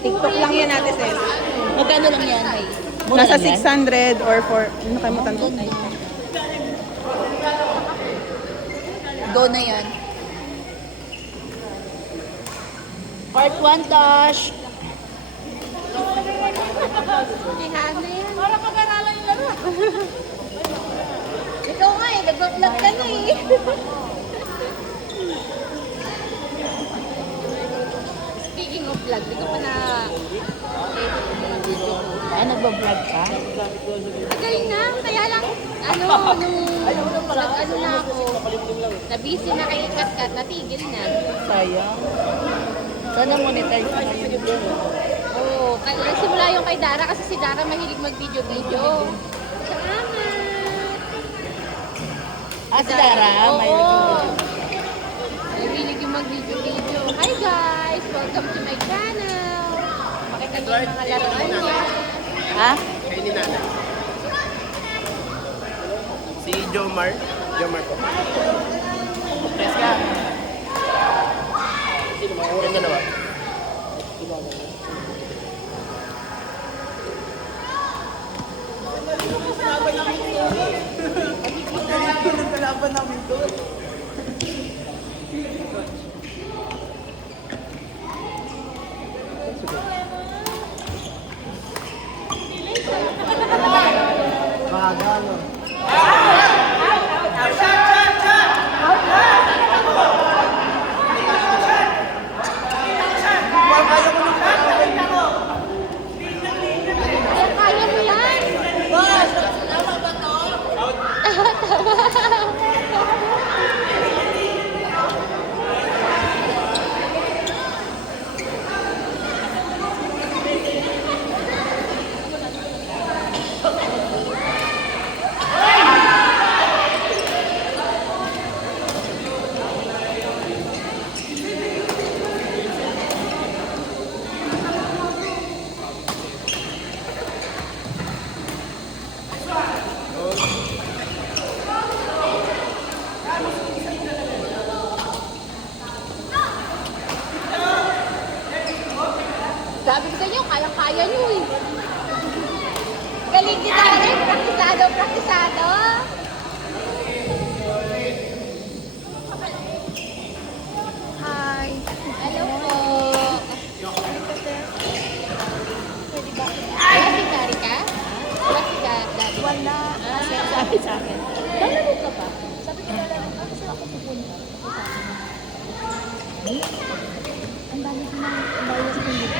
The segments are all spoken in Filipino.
TikTok lang yan natin, sis. Magkano lang yan? Mura Nasa lang yan? 600 or for, ano kayo mo tanto? Go na yan. Part 1, Tosh. Ihano yan. Para pag-aralan yung laro. Ikaw nga eh, nag-vlog ka na eh. Speaking of vlog, di ko pa na edit yung mga video ko. Ay, nagbablog ka? Magaling na, kaya lang, nung nag-ano na ako, na-busy na kay Kat-Kat, natigil na. Sayang. Sana monetize na yung video. Oo, nagsimula yung kay Dara kasi si Dara mahilig mag-video-video. Salamat! Ah, si Dara? Oo. Mahilig yung mag-video-video. Hi guys! Welcome to my channel! Makita niyo yung mga laruan niya. Ha? Kayo ni Nanay. Si Jomar. Jomar po. Press ka. Yung dalawa. Nagkalaban namin doon. Baga, no? Kaya mo yan! Boss! Tama ba to? Tama! Sabi ko sa inyo, kayang-kaya nyo eh. Galing kita rin, praktisado, praktisado. Hi. Hello po. Wala si Kari ka? Wala si Daddy? Wala. Kasi sabi sa akin. Lalaro ka pa? Sabi ko lalaro ka kasi ako pupunta. Ang dami ko na bayos ko dito.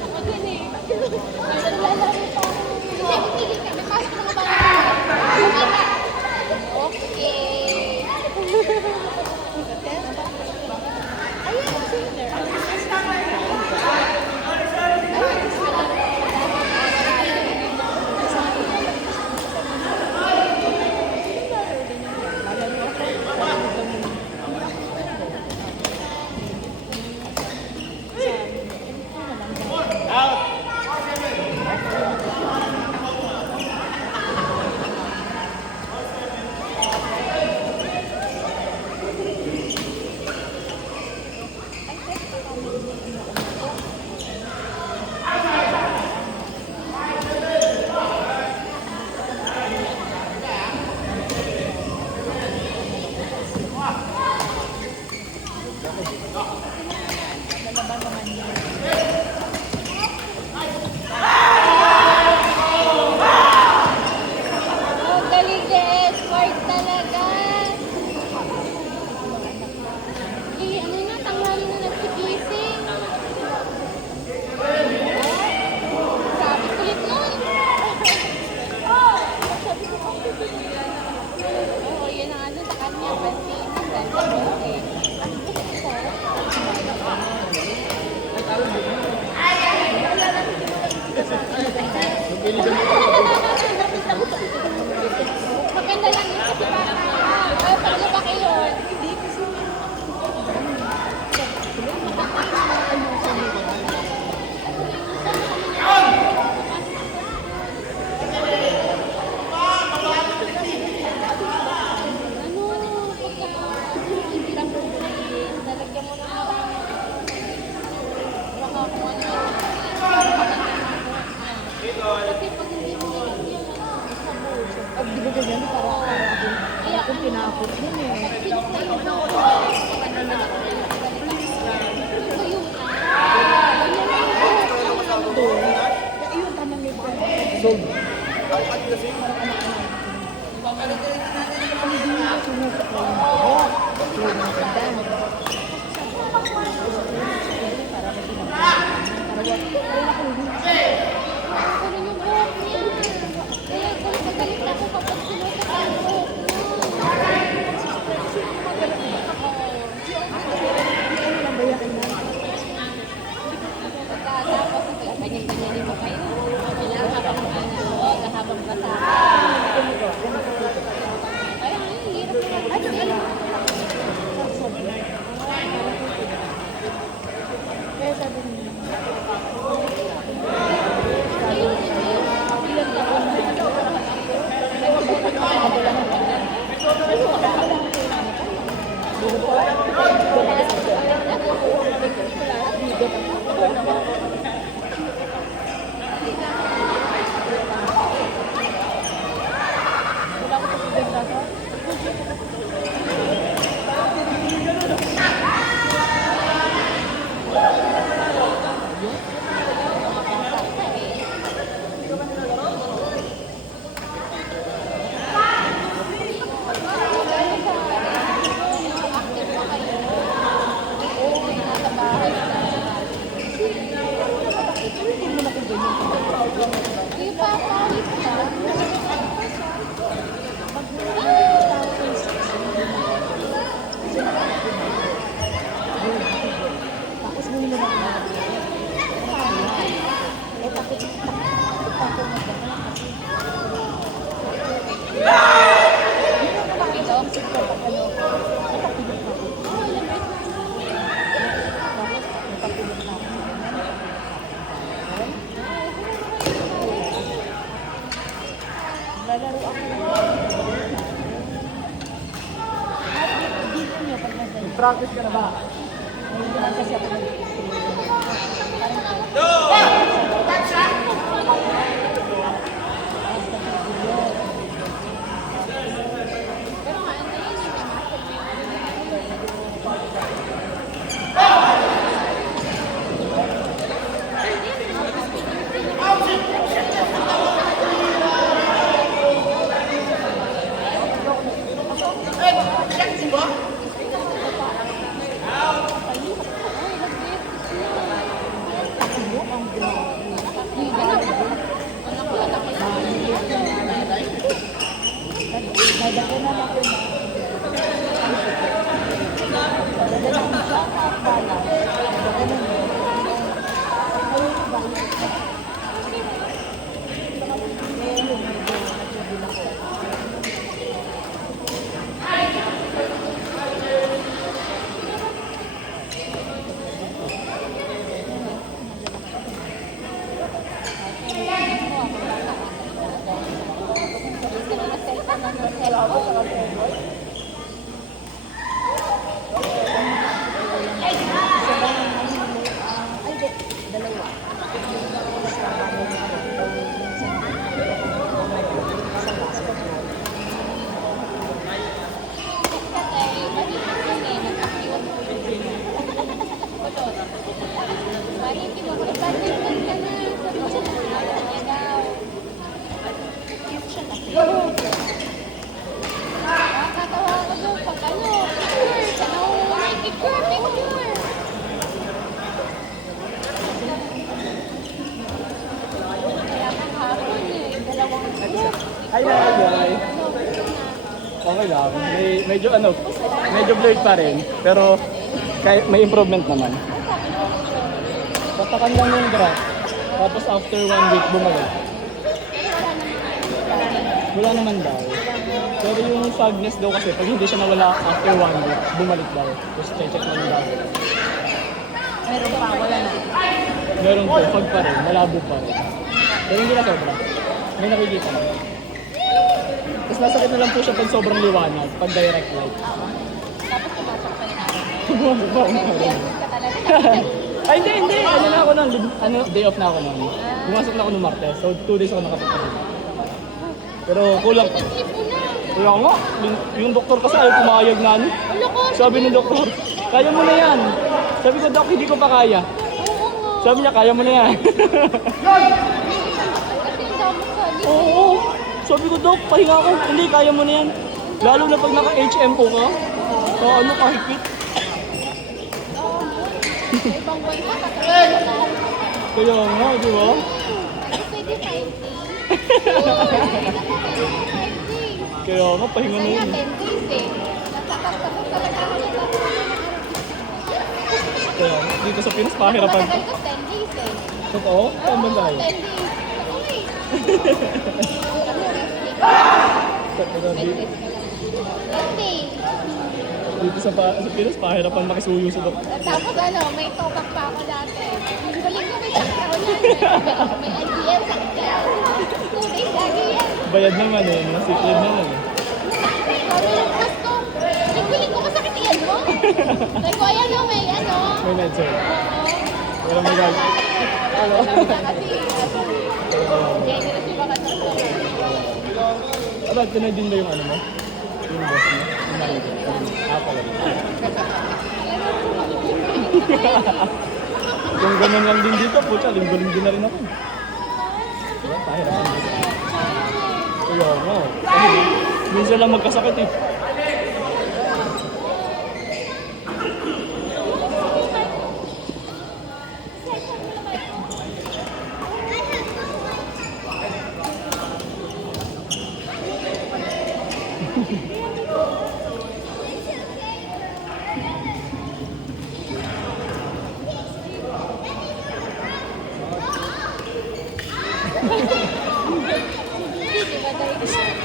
Ako din eh. Lalaro pa ako. Hindi, pipigil ka. May pasok na ba? Okay. Ayan, sister. Oh, galing guys. Smart talaga. Eh, ano na, tanghali na nagsigising. Sabi kulit nun. Oo, yun ang ano sa kanya. Pansin, ganda mo eh. gold. Ano yung buhok niya? Kaya galit ako kapag sinusukat ang buhok Tapos, ganyan-ganyanin mo kayo. Habang habang bata. Kaya nga, hirap na. Kaya sabi niya, Ipapawis ka. tapos mo nila na takot na ba? Lalaro ako. Dito niyo pag nasa Practice ka na ba? hindi naman kasi ako Pero nga, ano yun, may muscle memory. Nadako na ako na. Nadala ko siya at bala. Ganun yun. Nakakatawa ko doon pag ano, picture, sa nauunay, picture. Kaya kahapon dalawang group. Ay, ay. Okay lang. Medyo blurred pa rin. Pero may improvement naman. Patakan lang yung graph. Tapos after 1 week, bumalik. Wala naman daw. Pero yung fogness daw kasi, pag hindi siya nawala after 1 week, bumalik daw. Tapos check lang daw. Meron pa, wala na. Meron po, fog pa rin, malabo pa rin. Pero hindi na sobra. May nakikita na. Tapos nasakit na lang po siya pag sobrang liwanag, pag direct light. Tapos pumasok pa rin ako. Pumasok pa rin ako. Ka talaga. Ay, hindi. Ano na ako nun? Day off na ako nun. Pumasok na ako ng Martes. So, 2 days ako nakapunta. Pero kulang pa. Sleep mo na. Kaya nga, yung doktor kasi ayaw pumayag na ano. Ano ko? Sabi ng doktor, kaya mo na yan. Sabi ko, Dok, hindi ko pa kaya. Oo nga. Sabi niya, kaya mo na yan. Kasi ang dami ko Oo. Sabi ko, Dok, pahinga ako. Hindi, kaya mo na yan. Lalo na pag naka-HMO ka. Ano, kahigpit. Ibang bansa, kakailan na. Kaya nga, di ba? Pwede 5 days. Kaya nga, pahinga na Kaya yun. 10 days eh. Natatakot talaga ako ng Kaya nga, dito sa Pinas, pahirapan. Matagal ko 10 days eh. Totoo? Saan ba tayo? 10 days. Okay. Dito, Hindi. dito sa Pinas, pahirapan makisuyo sa Dok. Tapos ano, may tokak pa ako dati. Balik ko may sakit ako yan. May LDL, sakit yan. 2 days lagi yan. Bayad naman eh, nasiklid naman eh. Sabi ng boss ko, nagbiling ko masakit yan mo. Sabi ko, ayan o, may ano. May medyo. Oo. Walang magagawa. Ano? Kasi, generous yung mga doktor. Aba, tunay din ba yung ano mo? Yung boss mo? Yung manager? Pala rin. Kung ganun lang din dito, putya, linggo-linggo na rin ako. Diba? Pahirapan dito. Kaya nga. Kasi minsan lang magkasakit eh.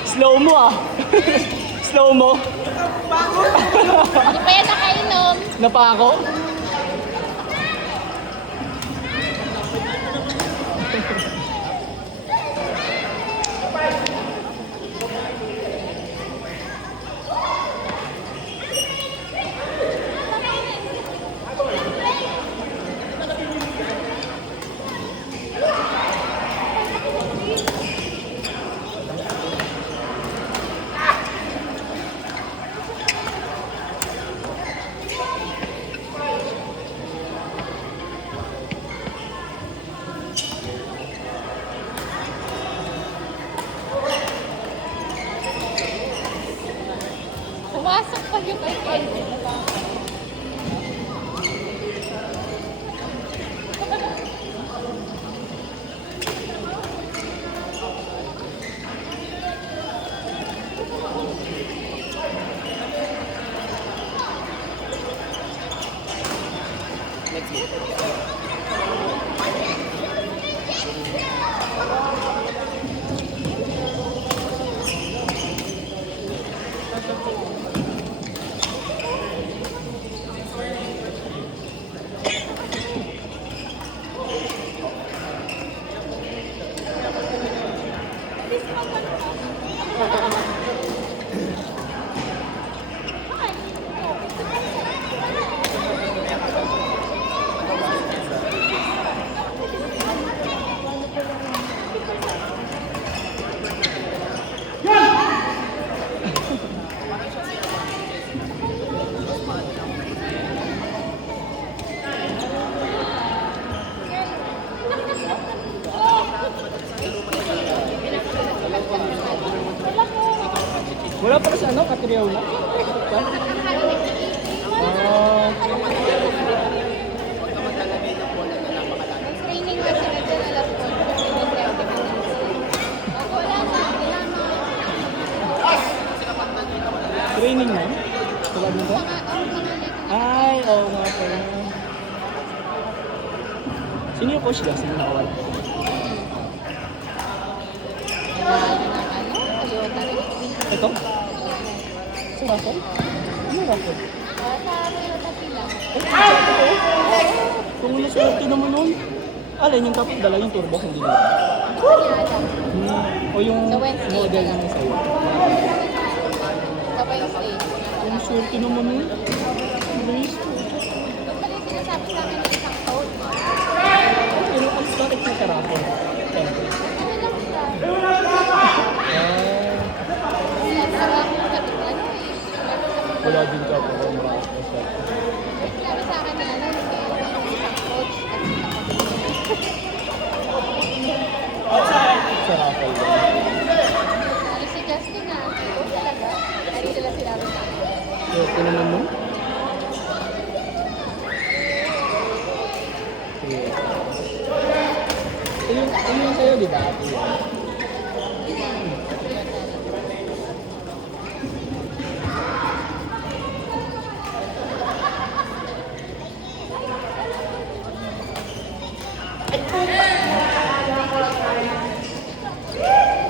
Slow mo ah. Slow mo. Hindi pa yan nakainom. Napa ako? Pumasok pa yung kay Wala pa sa ano, Catriao na? training na sila dyan, alam ko. Wala na, Training na? Wala din ba? Ay, oo nga pala. Sino yung coach niya? Sino nakawala? Ito? Sa Raffle? Ano Raffle? Kung naswerte naman nun. Alin yung dapat dala yung turbo, hindi na. O yung Sa Wednesday. model naman sa'yo. Sabay yung stage. Yung swerte naman nun. Nice. Yung pala yung sinasabi sa akin ng isang coach. Pero ang bakit na sa Raffle? Siyempre. Ano lang siya? Wala din ka po ng Raffle. Sabi sa akin na ano, isang coach at isang Sa Raffle din. Ano yung sa'yo, di ba?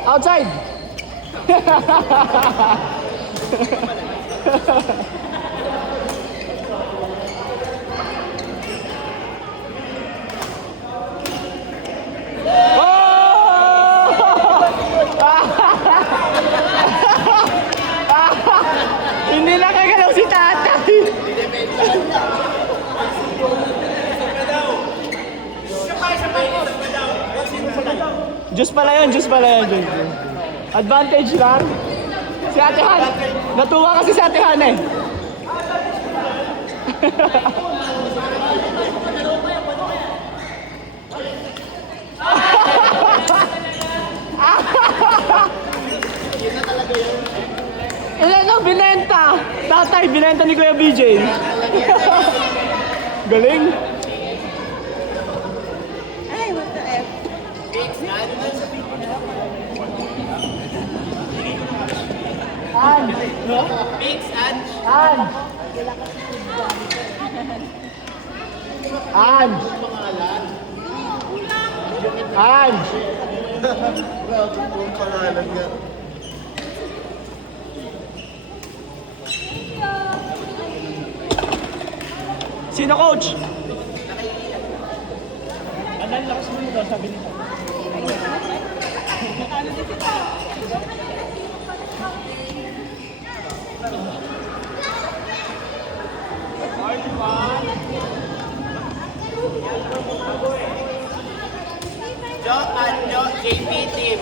Outside! Hindi nakagalaw si tatay. Diyos pala yun, Diyos pala yun. Diyos. Advantage lang. Si Ate Han. Natuwa kasi si Ate Han eh. Ilan ang binenta? Tatay, binenta ni Kuya BJ. Galing. Ay, what the F? Han! Mix and Han! Han! Han! kung pangalan nga. Sino coach? Anan lakas mo daw sabi nito. Jo, Anjo, JP team.